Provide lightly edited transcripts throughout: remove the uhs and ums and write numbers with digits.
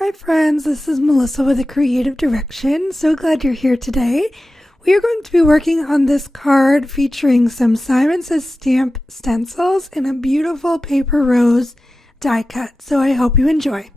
Hi, friends. This is Melissa with a Creative Direction. So glad you're here today. We are going to be working on this card featuring some Simon Says stamp stencils in a beautiful paper rose die cut. So I hope you enjoy.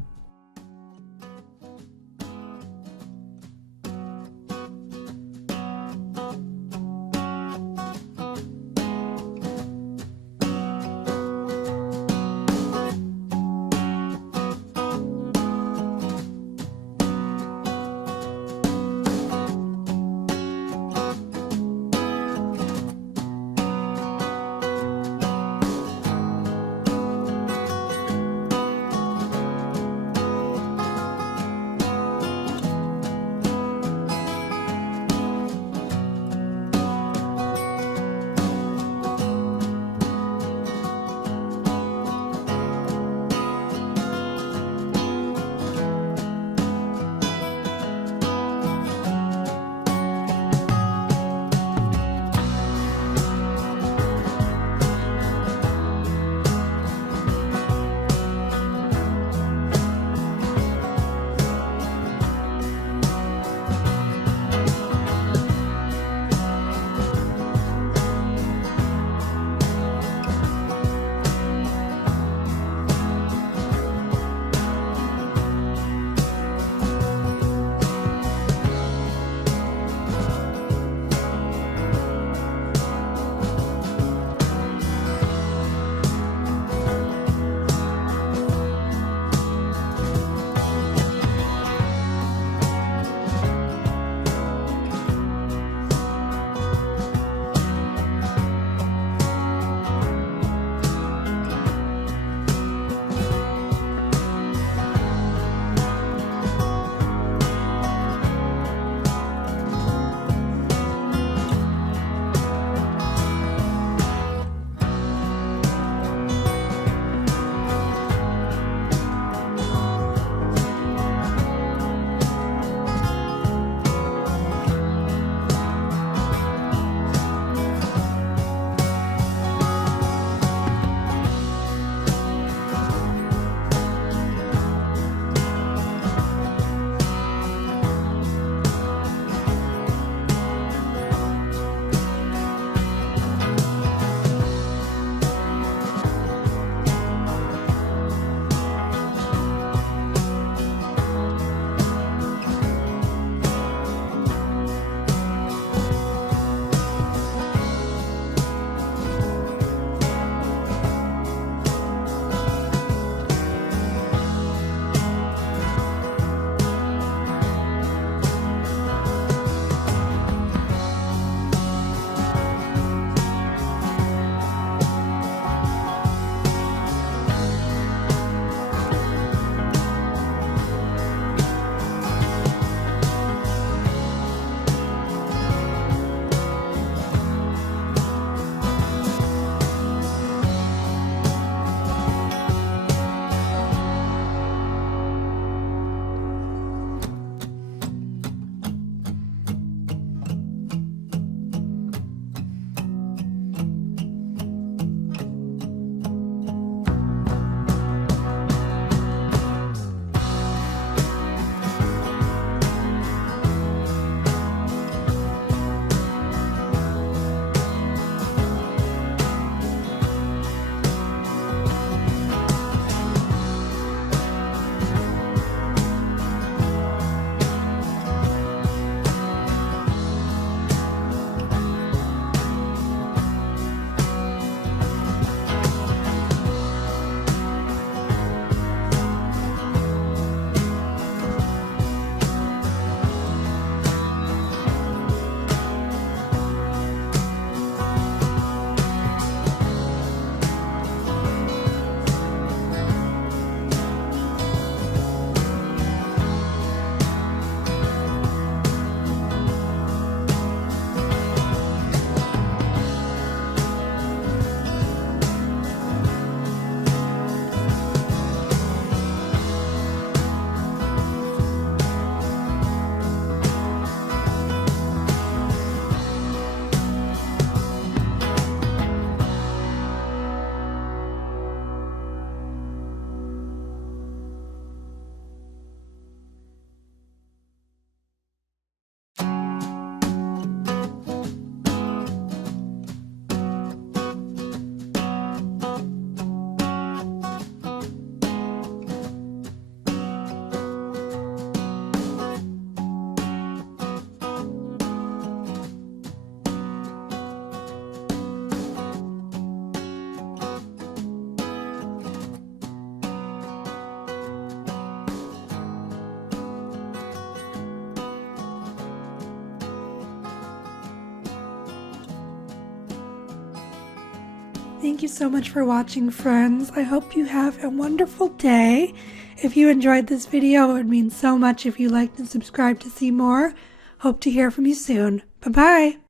Thank you so much for watching, friends. I hope you have a wonderful day. If you enjoyed this video, it would mean so much if you liked and subscribed to see more. Hope to hear from you soon. Bye-bye.